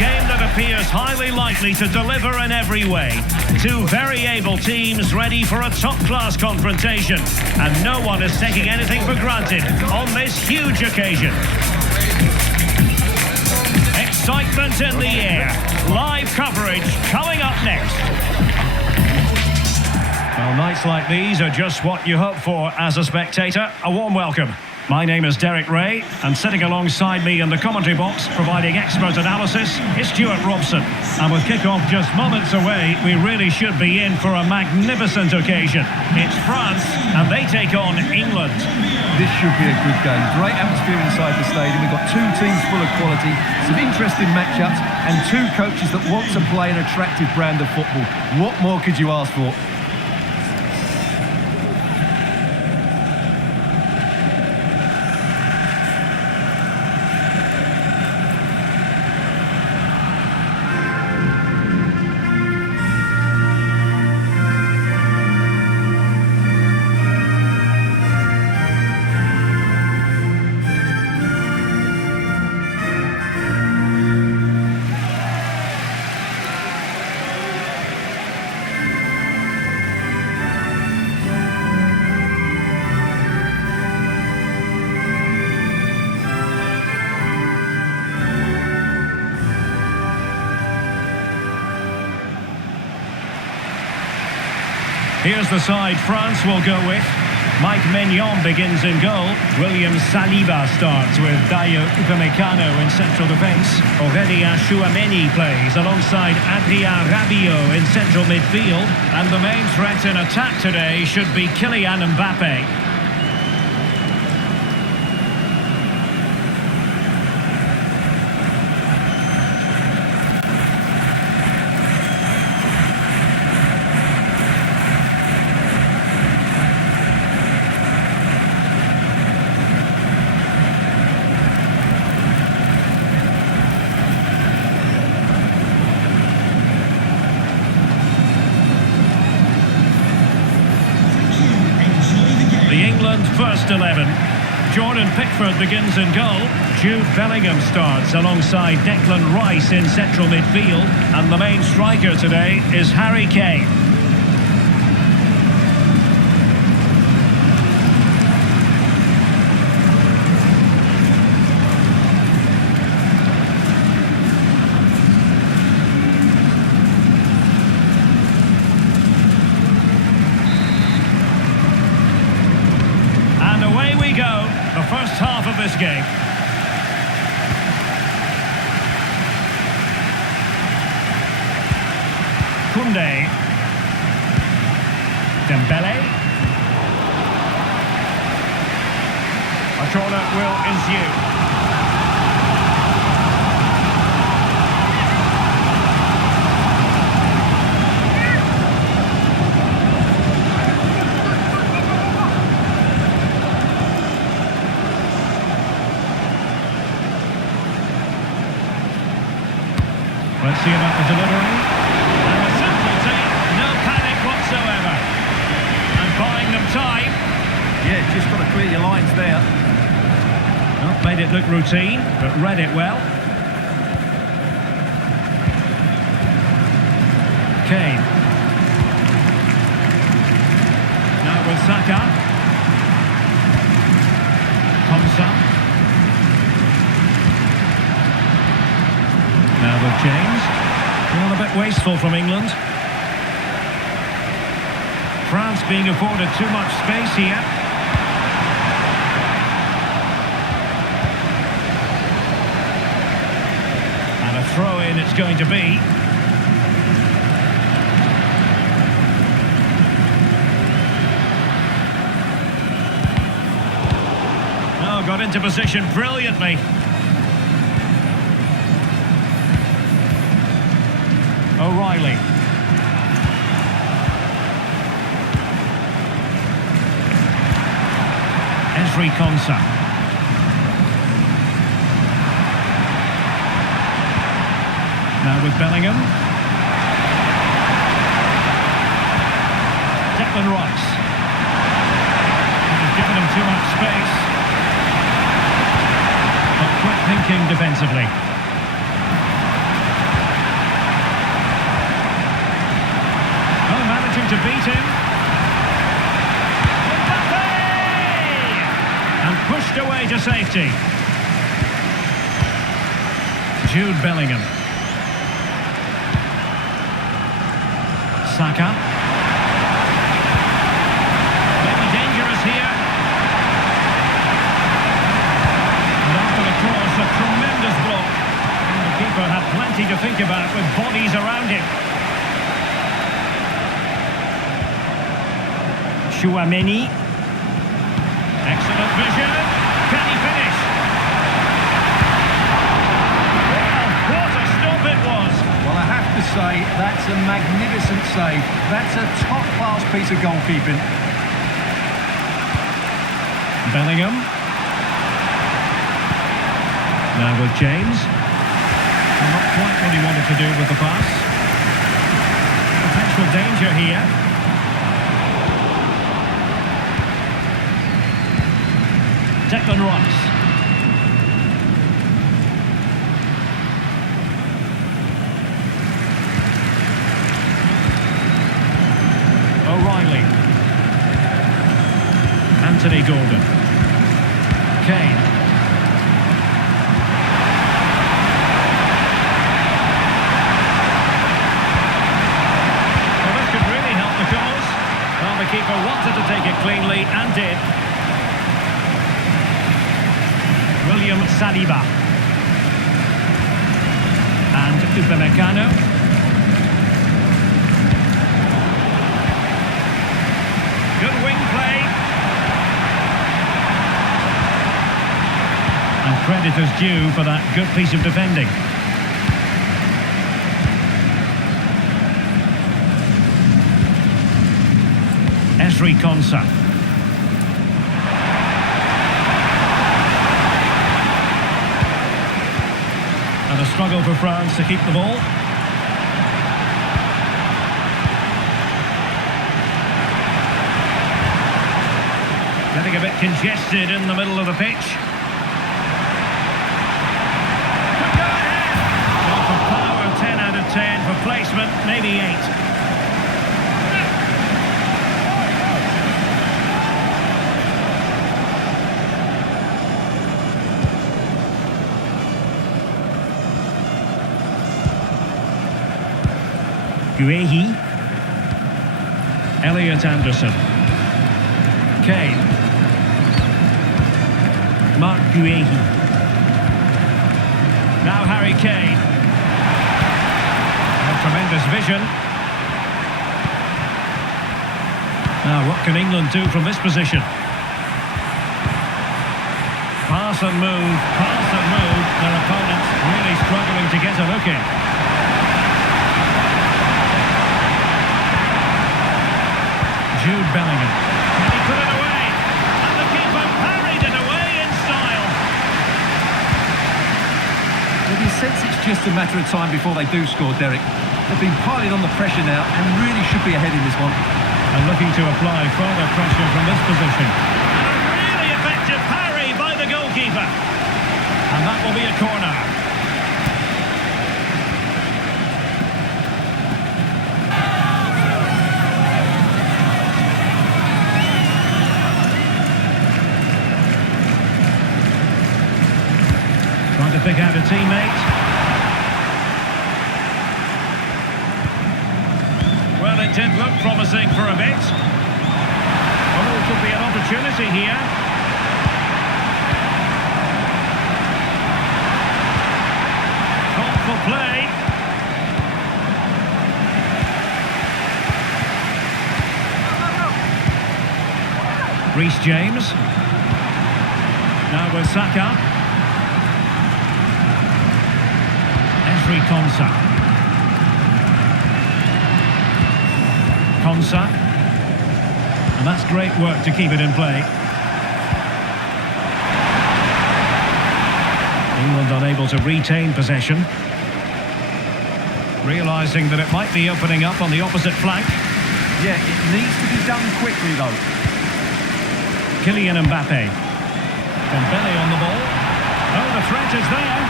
game that appears highly likely to deliver in every way. Two very able teams ready for a top-class confrontation. And no one is taking anything for granted on this huge occasion. Excitement in the air. Live coverage coming up next. Well, nights like these are just what you hope for as a spectator. A warm welcome. My name is Derek Ray, and sitting alongside me in the commentary box, providing expert analysis, is Stuart Robson. And with kick-off just moments away, we really should be in for a magnificent occasion. It's France, and they take on England. This should be a good game. Great atmosphere inside the stadium. We've got two teams full of quality, some interesting matchups, and two coaches that want to play an attractive brand of football. What more could you ask for? Here's the side France will go with. Mike Maignan begins in goal. William Saliba starts with Dayo Upamecano in central defence. Aurélien Tchouameni plays alongside Adrien Rabiot in central midfield. And the main threat in attack today should be Kylian Mbappe. First 11. Jordan Pickford begins in goal. Jude Bellingham starts alongside Declan Rice in central midfield. And the main striker today is Harry Kane. The first half of this game. Koundé. Dembele. A corner will ensue. Let's see about the delivery. And the simplicity, no panic whatsoever. And buying them time. Yeah, just got to clear your lines there. Well, made it look routine, but read it well. Kane. Now with Saka. Konsa. Now with James. Well, a bit wasteful from England. France being afforded too much space here. And a throw-in it's going to be. Oh, got into position brilliantly. O'Reilly. Ezri Konsa. Now with Bellingham. Declan Rice. He's given him too much space. But quick thinking defensively. beat him. Mbappe! And pushed away to safety. Jude Bellingham. Saka. Maybe dangerous here. And after the cross, a tremendous block. And the keeper had plenty to think about with bodies around him. Chouameni. Excellent vision. Can he finish? Well, what a stop it was. Well, I have to say, that's a magnificent save. That's a top-class piece of goalkeeping. Bellingham. Now with James. Not quite what he wanted to do with the pass. Potential danger here. Declan Rice. O'Reilly. Anthony Gordon. Kane. Well, this could really help the cause. Well, the keeper wanted to take it cleanly and did. William Saliba. And Upamecano. Good wing play. And credit is due for that good piece of defending. Ezri Konsa. And a struggle for France to keep the ball. Getting a bit congested in the middle of the pitch. Could go ahead. Well, for power, 10 out of 10. For placement, maybe 8. Guehi. Elliot Anderson. Kane. Mark Guehi. Now Harry Kane. Tremendous vision. Now what can England do from this position? Pass and move, pass and move. Their opponents really struggling to get a look in. Jude Bellingham. Can he put it away? And the keeper parried it away in style. Well, you sense it's just a matter of time before they do score, Derek. They've been piling on the pressure now and really should be ahead in this one. And looking to apply further pressure from this position. And a really effective parry by the goalkeeper. And that will be a corner. Trying to pick out a teammate. Well, it did look promising for a bit. Oh, it could be an opportunity here. Thoughtful play. Reece James. Now with Saka. Ezri Konsa. Konsa. And that's great work to keep it in play. England unable to retain possession. Realising that it might be opening up on the opposite flank. Yeah, it needs to be done quickly though. Kylian Mbappe. Dembele on the ball. Oh, the threat is there.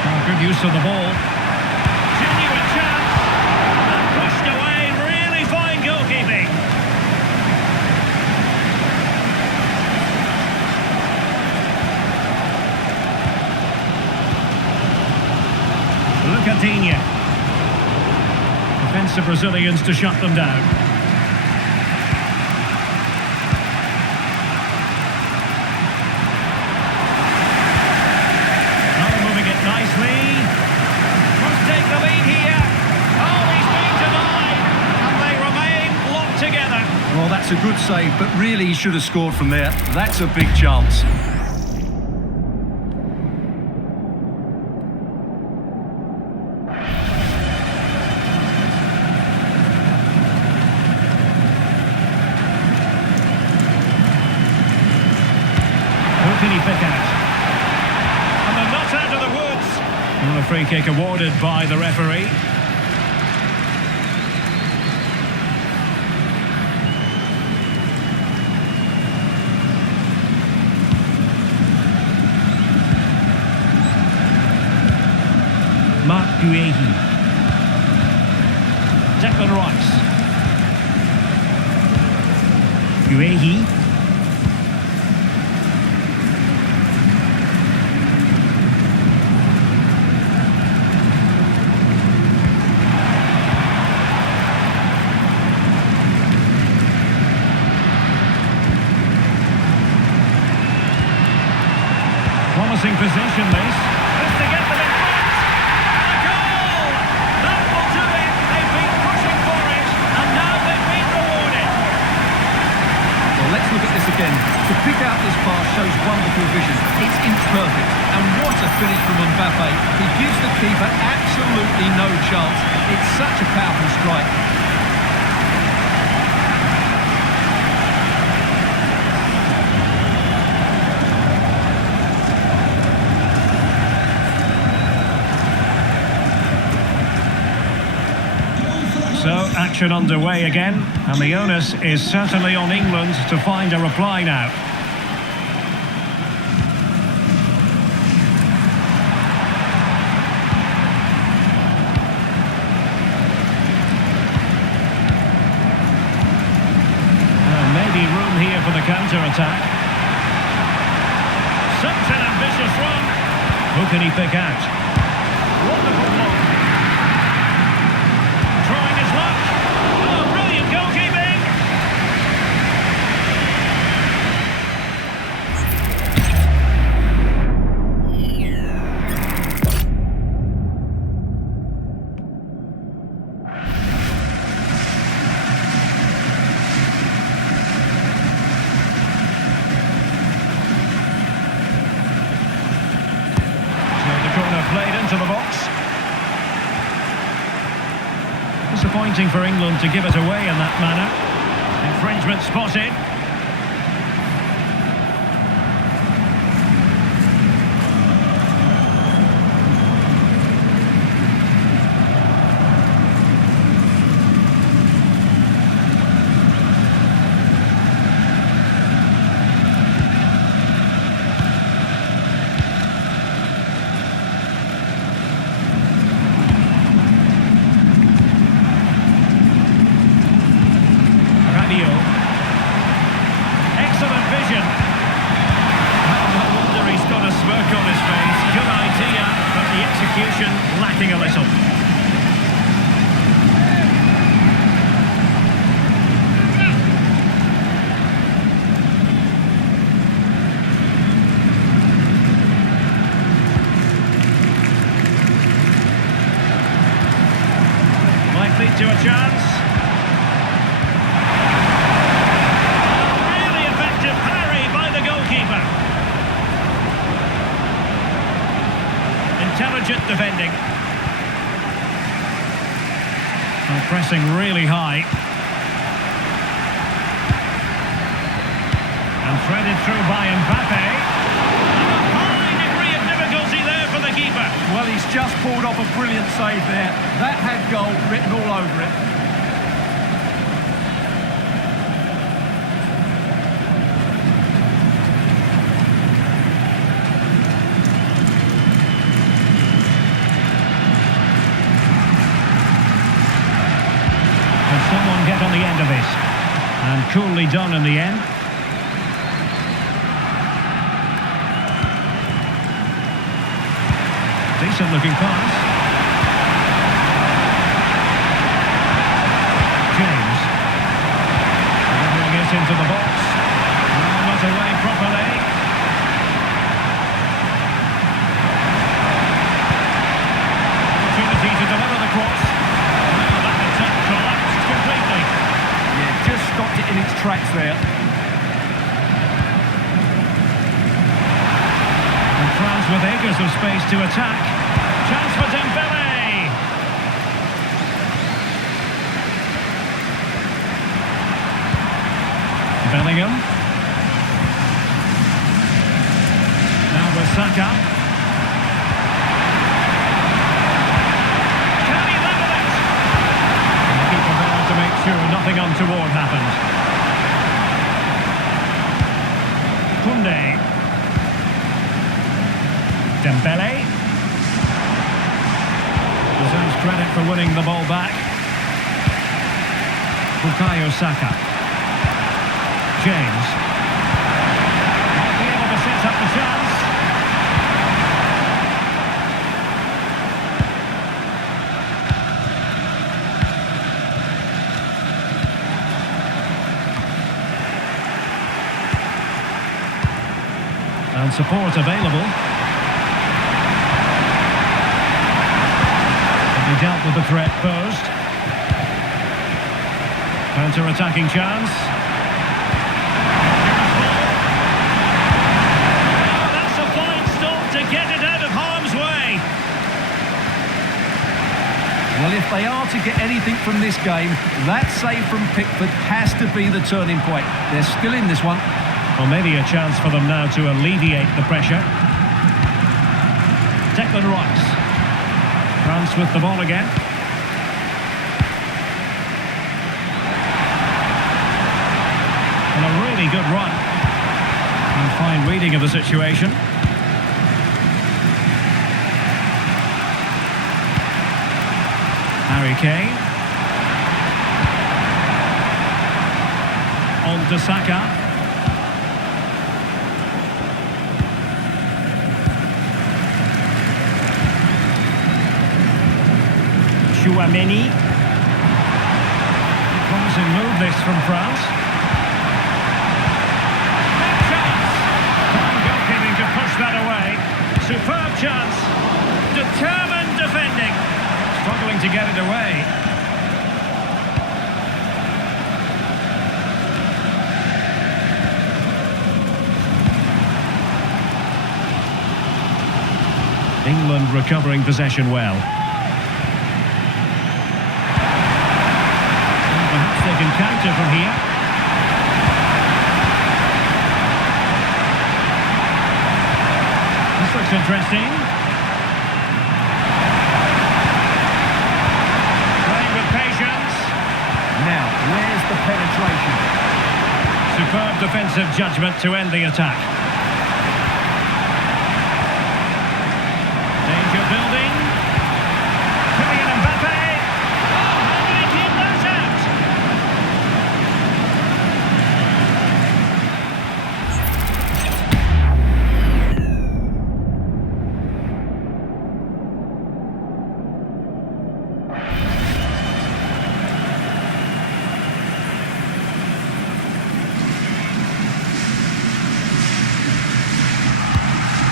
Oh, good use of the ball. Genuine chance. And Coutinho. Defensive Brazilians to shut them down. Now moving it nicely. Must take the lead here. Oh, he's been denied. And they remain locked together. Well, that's a good save, but really he should have scored from there. That's a big chance. Who can he pick out? And they're not out of the woods. And a free kick awarded by the referee. Mark Guehi. Declan Rice. Guehi. Promising position this. Just to get them in front. And a goal! That will do it. They've been pushing for it. And now they've been rewarded. Well, let's look at this again. To pick out this pass shows wonderful vision. It's imperfect. And what a finish from Mbappe. He gives the keeper absolutely no chance. It's such a powerful strike. So, action underway again, and the onus is certainly on England to find a reply now. And maybe room here for the counter-attack. Such an ambitious run. Who can he pick out? Wonderful block. Trying his luck. Oh, brilliant goalkeeping. So the corner played into the box. Disappointing for England to give it away in that manner. Infringement spotted. Excellent vision. Oh, no wonder he's got a smirk on his face. Good idea, but the execution lacking a little. Might lead to a chance. Intelligent defending. And pressing really high. And threaded through by Mbappe. And a high degree of difficulty there for the keeper. Well, he's just pulled off a brilliant save there. That had goal written all over it. Someone get on the end of this. And coolly done in the end. Decent looking pass. with acres of space to attack. Chance for Dembele. Bellingham. Now with Saka. Can he level it? And the keeper there to make sure nothing untoward happened. Koundé. Dembele. Deserves credit for winning the ball back. Bukayo Saka. James. Might be able to set up the chance. And support available. He dealt with the threat posed. Counter-attacking chance. Oh, that's a fine stop to get it out of harm's way. Well, if they are to get anything from this game, that save from Pickford has to be the turning point. They're still in this one. Well, maybe a chance for them now to alleviate the pressure. Declan Rice. France with the ball again. And a really good run. And fine reading of the situation. Harry Kane. On to Saka. Chouameni. Promising move this from France. Chance. Fine goalkeeping to push that away. Superb chance. Determined defending. Struggling to get it away. England recovering possession well. They can counter from here. This looks interesting. Playing with patience. Now, where's the penetration? Superb defensive judgment to end the attack. Danger building. Kylian Mbappe. Oh, how did he keep that out?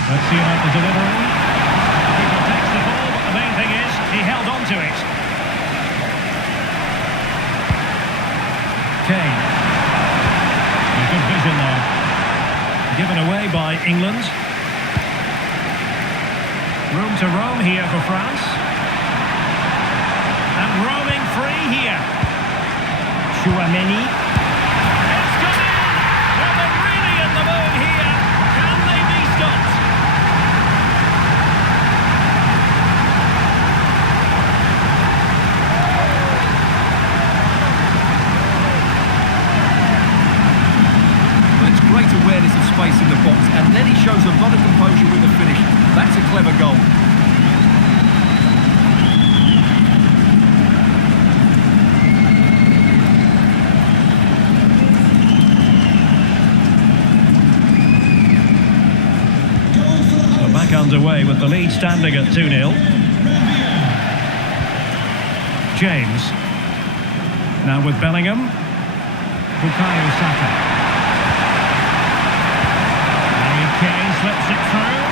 Let's see about the delivery. He protects the ball, but the main thing is he held on to it. Kane. Good vision there. Given away by England. Room to roam here for France. And roaming free here. Chouameni. It's gone in! Well, they're really in the mood here. Can they be stopped? Great awareness of space in the box, and then he shows a lot of composure with the finish. That's a clever goal. So back underway with the lead standing at 2-0. James. Now with Bellingham. Bukayo Saka. Kane slips it through.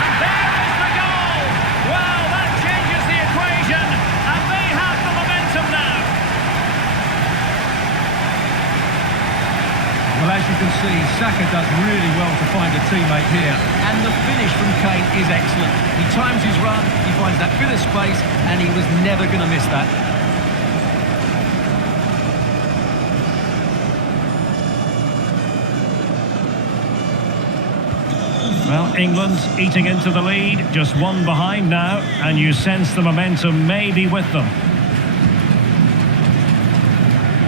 And there is the goal! Well, that changes the equation, and they have the momentum now. Well, as you can see, Saka does really well to find a teammate here. And the finish from Kane is excellent. He times his run, he finds that bit of space, and he was never going to miss that. Well, England's eating into the lead, just one behind now, and you sense the momentum may be with them.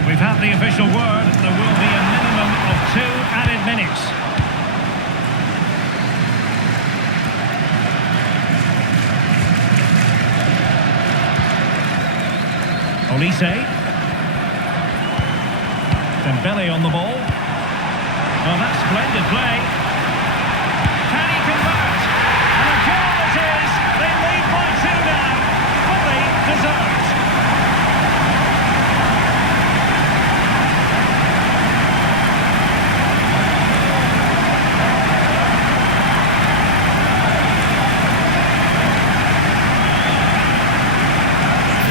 We've had the official word, there will be a minimum of 2 added minutes. Olise. Dembele on the ball. Oh, that's splendid play. Can he convert? And a goal it is! They lead by 2 now. Fully deserved.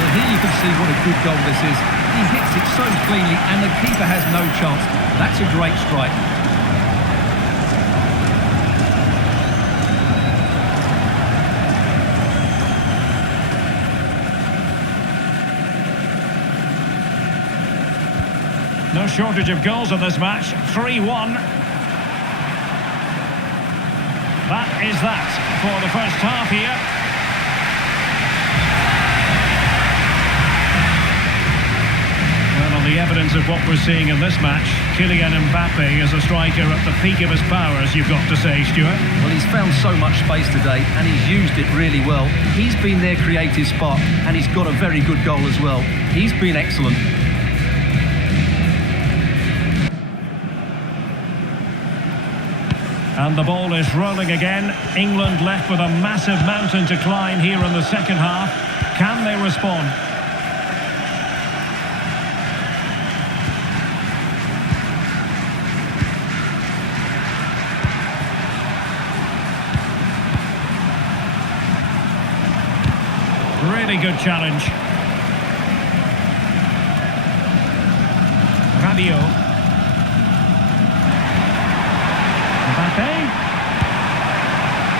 Well, here you can see what a good goal this is. He hits it so cleanly and the keeper has no chance. That's a great strike. No shortage of goals in this match. 3-1. That is that for the first half here. Well, on the evidence of what we're seeing in this match, Kylian Mbappe is a striker at the peak of his powers, you've got to say, Stuart. Well, he's found so much space today and he's used it really well. He's been their creative spark and he's got a very good goal as well. He's been excellent. And the ball is rolling again. England left with a massive mountain to climb here in the second half. Can they respond? Really good challenge. Rabiot.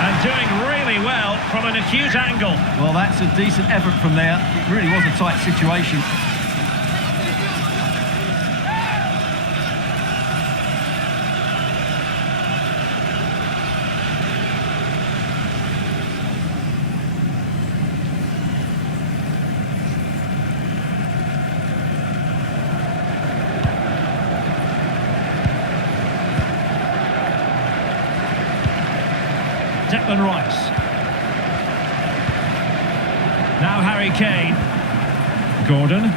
And doing really well from an acute angle. Well, that's a decent effort from there. It really was a tight situation. Declan Rice. Now Harry Kane. Gordon.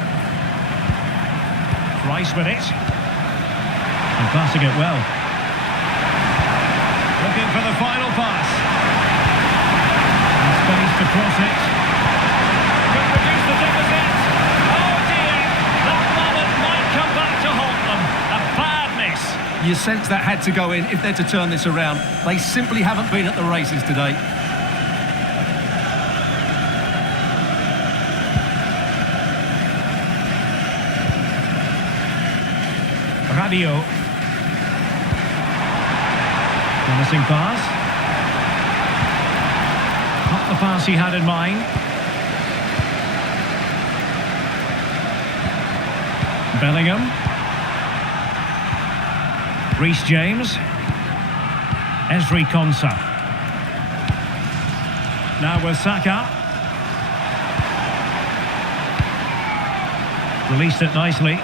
Rice with it. And passing it well. Looking for the final pass. And space to cross it. Could reduce the deficit. Oh dear! That moment might come back to haunt them. A bad miss. You sense that had to go in if they're to turn this around. They simply haven't been at the races today. Rabiot. Promising pass. Not the pass he had in mind. Bellingham. Reece James. Ezri Konsa. Now with Saka. Released it nicely.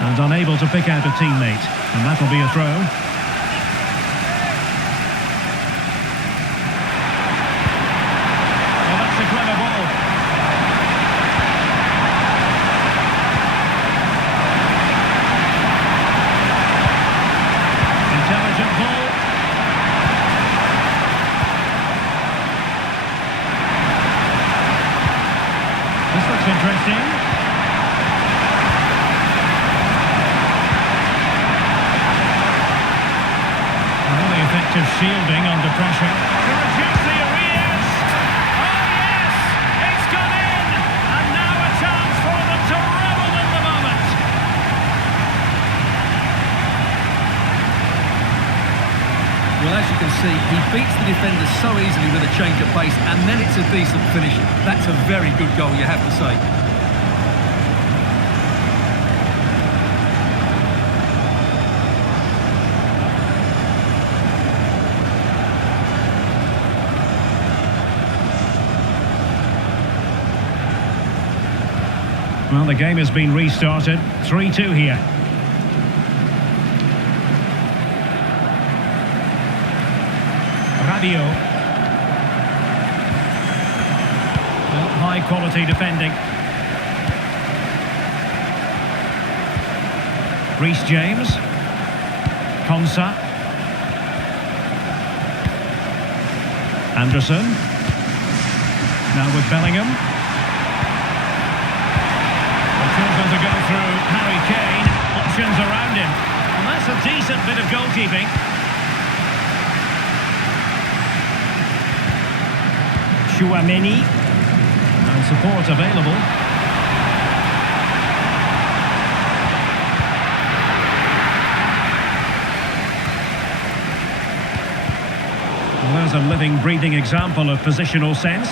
And unable to pick out a teammate. And that'll be a throw. Interesting. Really effective shielding under pressure. To reduce the arrears. Oh yes! It's gone in! And now a chance for them to revel in the moment. Well, as you can see, he beats the defender so easily with a change of pace, and then it's a decent finish. That's a very good goal, you have to say. Well, the game has been restarted. 3-2 here. Rabiot. Well, high quality defending. Reece James. Konsa. Anderson. Now with Bellingham. Chosen to go through Harry Kane. Options around him. And that's a decent bit of goalkeeping. Chouameni. And support available. Well, there's a living, breathing example of positional sense.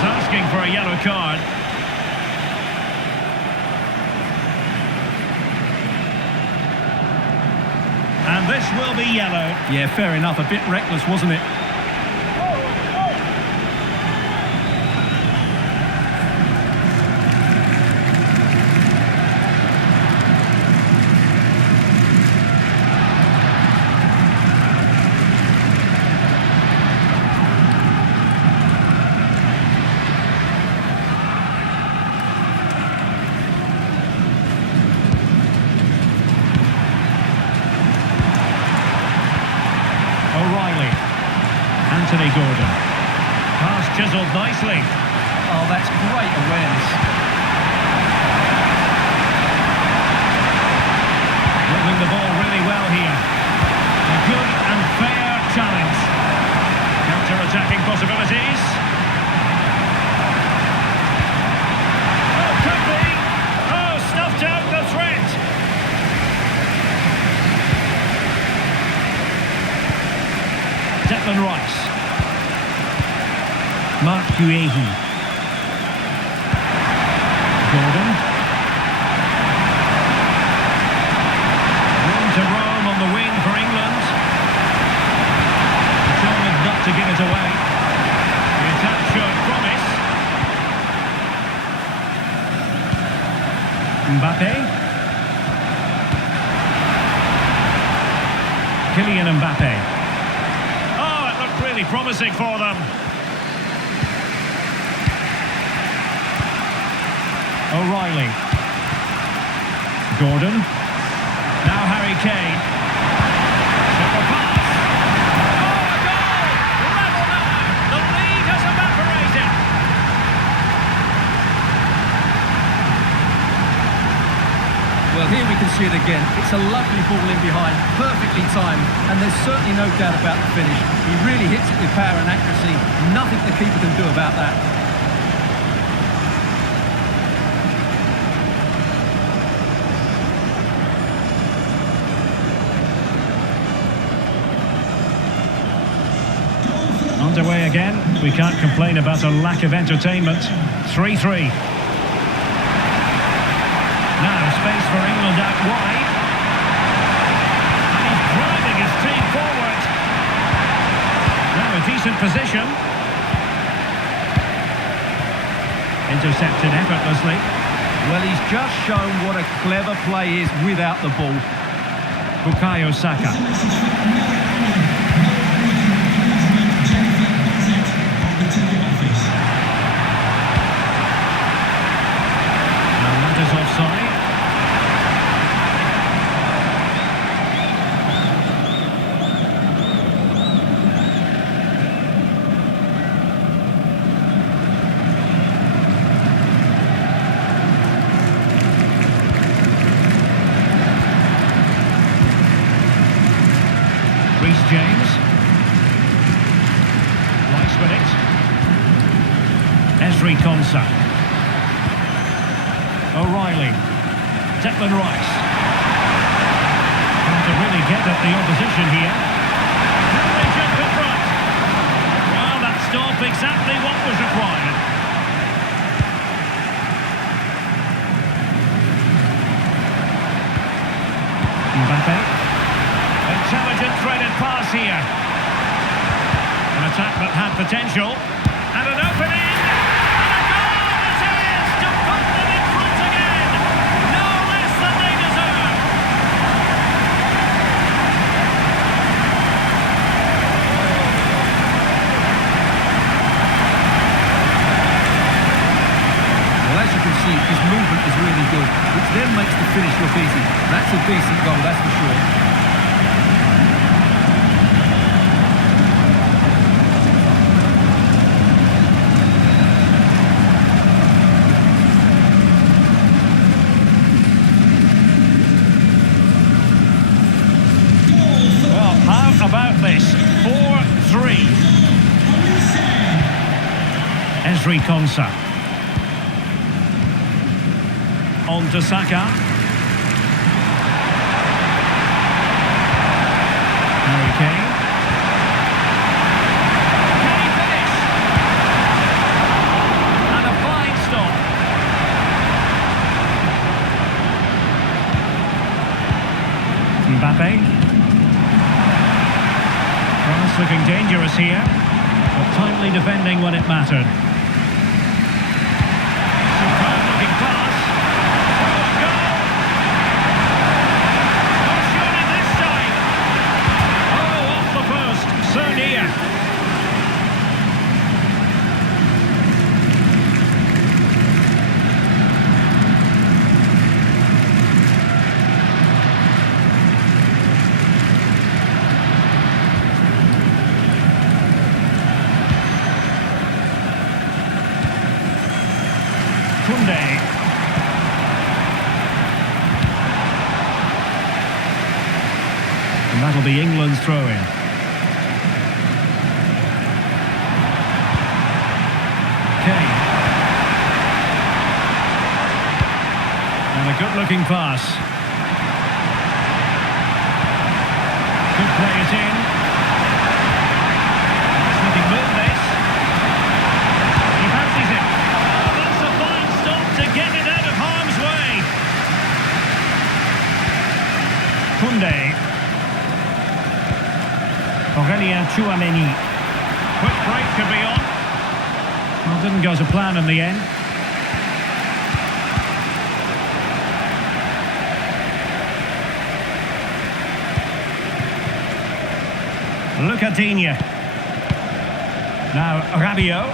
Asking for a yellow card. And this will be yellow. Yeah, fair enough. A bit reckless, wasn't it? Anthony Gordon. Pass chiselled nicely. Oh, that's great awareness. Moving the ball really well here. A good and fair challenge. Counter-attacking possibilities. Oh, could be. Oh, snuffed out the threat. Declan Rice. Mark Guehi. Gordon. Room to roam on the wing for England. Determined not to give it away. The attack showed promise. Mbappe. Kylian Mbappe. Oh, it looked really promising for them. O'Reilly. Gordon. Now Harry Kane. Simple pass. Oh, a goal! Level now. The lead has evaporated. Well, here we can see it again. It's a lovely ball in behind, perfectly timed, and there's certainly no doubt about the finish. He really hits it with power and accuracy. Nothing the keeper can do about that. Underway again. We can't complain about a lack of entertainment. 3-3. Now space for England out wide. And he's driving his team forward. Now a decent position. Intercepted effortlessly. Well, he's just shown what a clever play is without the ball. Bukayo Saka. Offside. Reece James. Rice with it. Ezri Konsa. O'Reilly. Declan Rice. And to really get at the opposition here. Can they jump in front? Well, that stop exactly what was required. Mbappe. Intelligent threaded pass here. An attack that had potential. And an opening. And a goal it is to put them in front again. No less than they deserve. Well, as you can see, his movement is really good, which then makes the finish look easy. That's a decent goal, that's for sure. Well, how about this? 4-3. Ezri Konsa. On to Saka. Harry Kane. Can he finish? And a fine stop. Mbappe. France looking dangerous here, but timely defending when it mattered. Superb looking pass. Oh, goal! Oh, surely this time. Oh, off the post, so near. And that'll be England's throw-in. Kane. And a good-looking pass. Could play it in. Nice looking move, this. He fancies it. Oh, that's a fine stop to get it out of harm's way. Koundé. Aurelien Tchouameni. Quick break could be on. Well, didn't go to plan in the end. Lucadinha. Now Rabiot.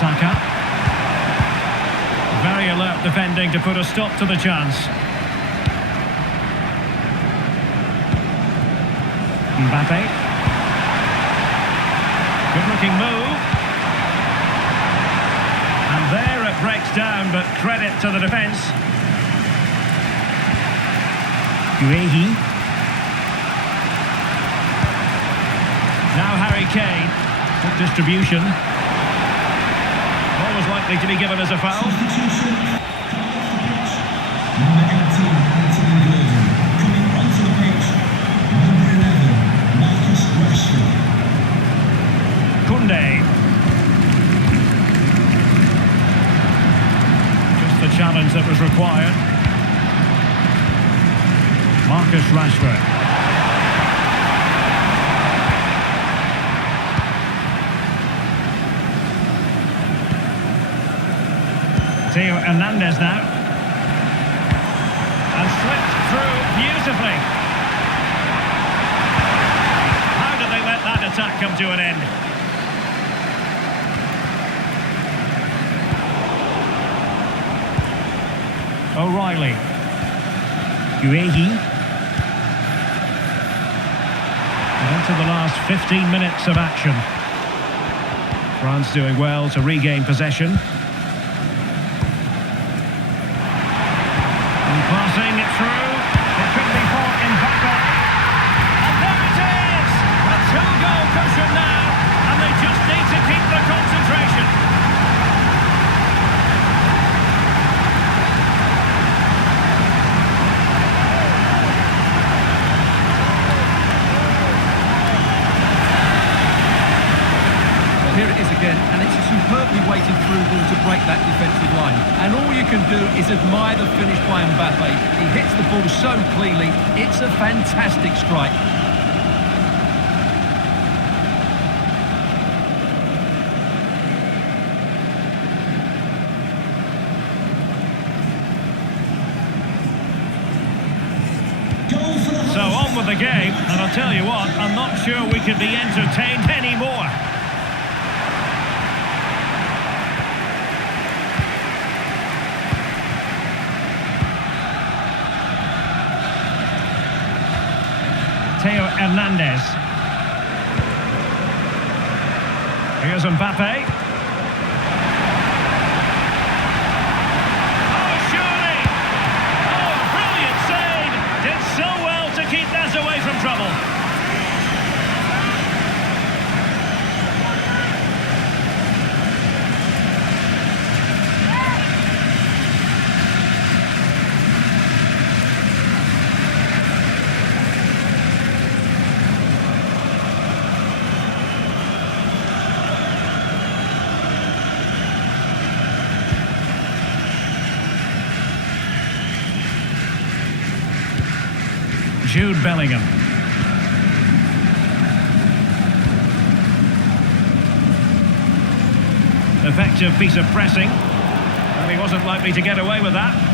Saka. Very alert defending to put a stop to the chance. Mbappe. Good looking move. And there it breaks down, but credit to the defence. Guehi. Now Harry Kane. Good distribution. Always likely to be given as a foul. Number 18, Anthony Gordon. Coming onto the pitch, number 11, Marcus Rashford. Koundé. Just the challenge that was required. Marcus Rashford. Theo Hernandez now. And slipped through beautifully. How did they let that attack come to an end? O'Reilly. Guehi. Into the last 15 minutes of action. France doing well to regain possession. Passing it through, it could be for Mbappe, and there it is! A two-goal cushion now, and they. just need to keep the concentration. able to break that defensive line. And all you can do is admire the finish by Mbappe. He hits the ball so cleanly. It's a fantastic strike. So on with the game, and I'll tell you what, I'm not sure we could be entertained anymore. Theo Hernandez. Here's Mbappe. Oh, surely! Oh, brilliant save! Did so well to keep that away from trouble. Jude Bellingham. Effective piece of pressing. And he wasn't likely to get away with that.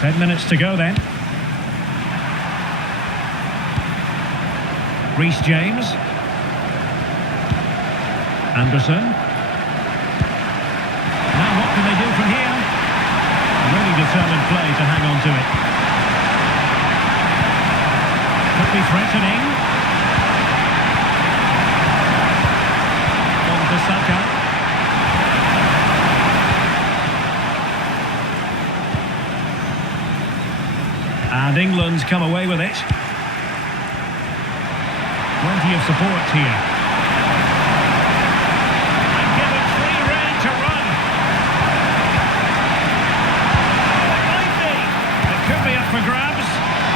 Ten minutes to go then. Reece James. Anderson. Now what can they do from here? Really determined play to hang on to it. Could be threatening. On to Saka. And England's come away with it. Plenty of support here. And given free rein to run. It might be. It could be up for grabs.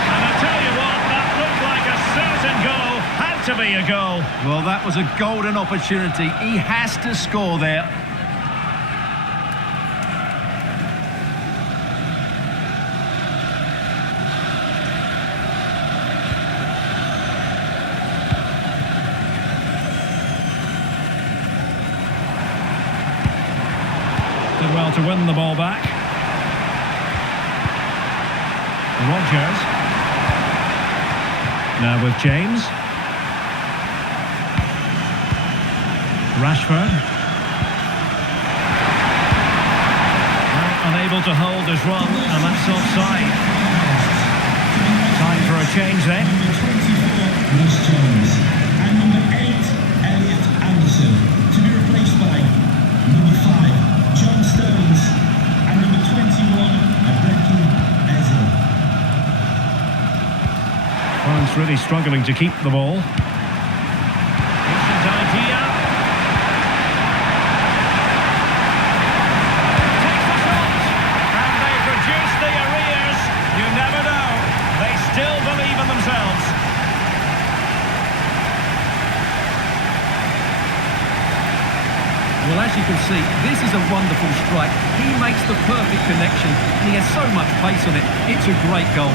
And I tell you what, that looked like a certain goal. Had to be a goal. Well, that was a golden opportunity. He has to score there. Did well to win the ball back. Rodgers. Now with James. Rashford. Well, unable to hold his run, and that's offside. Time for a change then. Number 24, Reece James. And number 8, Elliot Anderson. To be replaced by number 5, John Stones. And number 21, Becky Eze. France really struggling to keep the ball. Decent idea. Takes the shot. And they've reduced the arrears. You never know. They still believe in themselves. Well, as you can see, this is a wonderful strike. He makes the perfect connection, and he has so much pace on it. It's a great goal.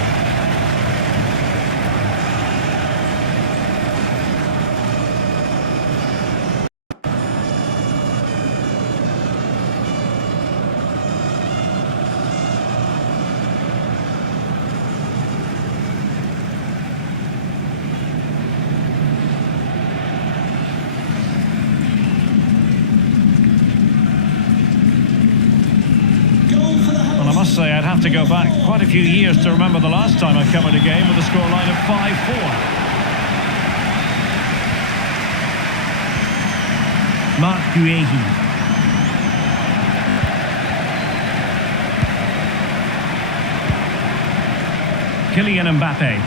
Well, I must say I'd have to go back quite a few years to remember the last time I covered a game with a scoreline of 5-4. Marc Guéhi. Kylian Mbappe.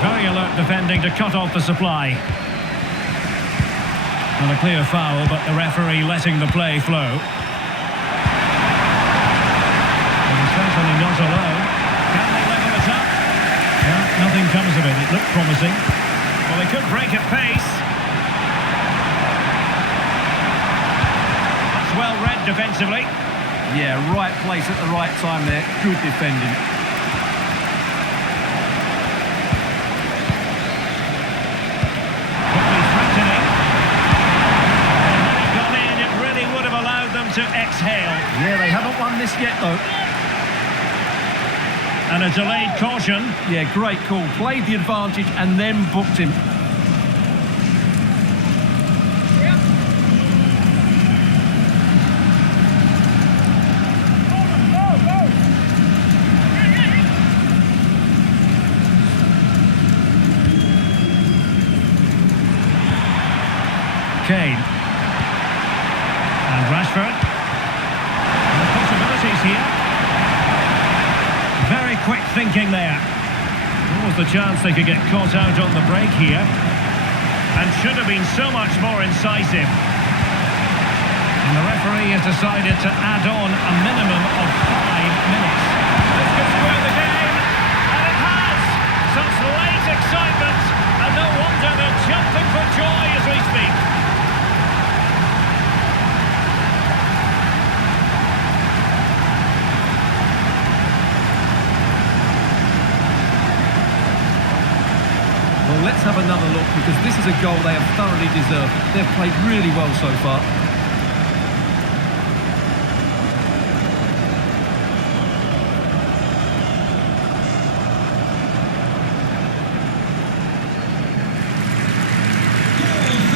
Very alert defending to cut off the supply. Not a clear foul, but the referee letting the play flow. Well, he's certainly not alone. Can they level it up? Well, nothing comes of it. It looked promising. Well, they could break at pace. That's well read defensively. Yeah, right place at the right time there. Good defending. Quickly threatening. And had it gone in, it really would have allowed them to exhale. Yeah, they haven't won this yet, though. And a delayed caution. Yeah, great call. Played the advantage and then booked him. Kane. And Rashford. And the possibilities here. Very quick thinking there. What was the chance they could get caught out on the break here? And should have been so much more incisive. And the referee has decided to add on a minimum of 5 minutes. This could square the game. And it has! Such late excitement. And no wonder they're jumping for joy as we speak. Well, let's have another look, because this is a goal they have thoroughly deserved. They've played really well so far.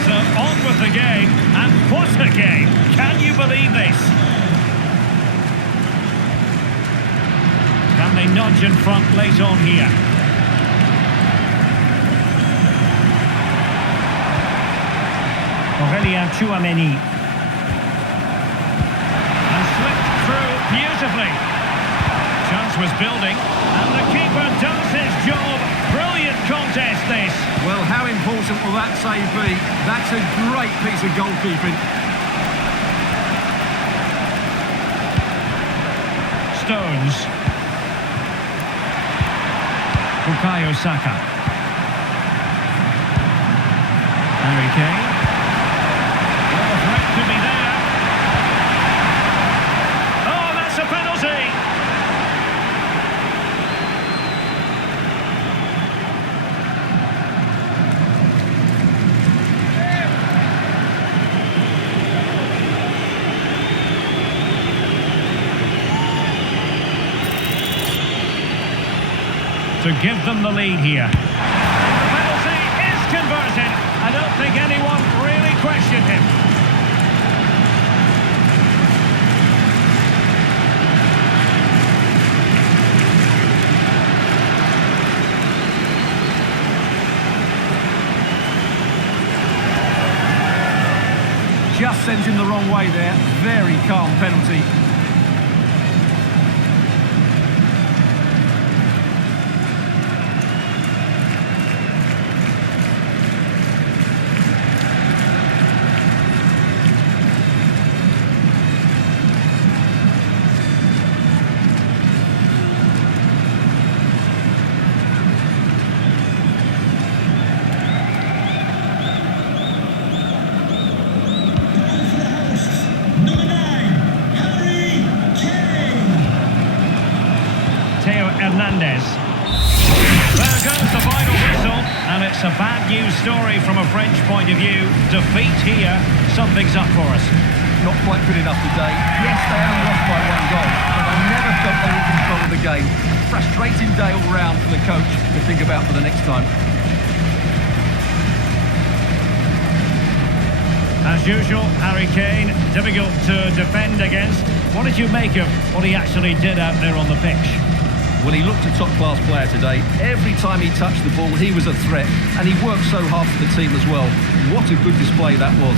So on with the game, and what a game! Can you believe this? Can they nudge in front late on here? Aurelien Tchouameni. And slipped through beautifully. Chance was building, and the keeper does his job. Brilliant contest this. Well, how important will that save be? That's a great piece of goalkeeping. Stones. Bukayo Saka. Harry Kane. Well, the threat could be there. Oh, that's a penalty. To give them the lead here. The penalty is converted. I don't think anyone really questioned him. Just sends him the wrong way there. Very calm penalty. Hernandez. There goes the final whistle, and it's a bad news story from a French point of view. Defeat here, something's up for us. Not quite good enough today. Yes, they only lost by 1 goal, but I never felt they were in control of the game. Frustrating day all round for the coach to think about for the next time. As usual, Harry Kane, difficult to defend against. What did you make of what he actually did out there on the pitch? Well, he looked a top-class player today. Every time he touched the ball, he was a threat, and he worked so hard for the team as well. What a good display that was.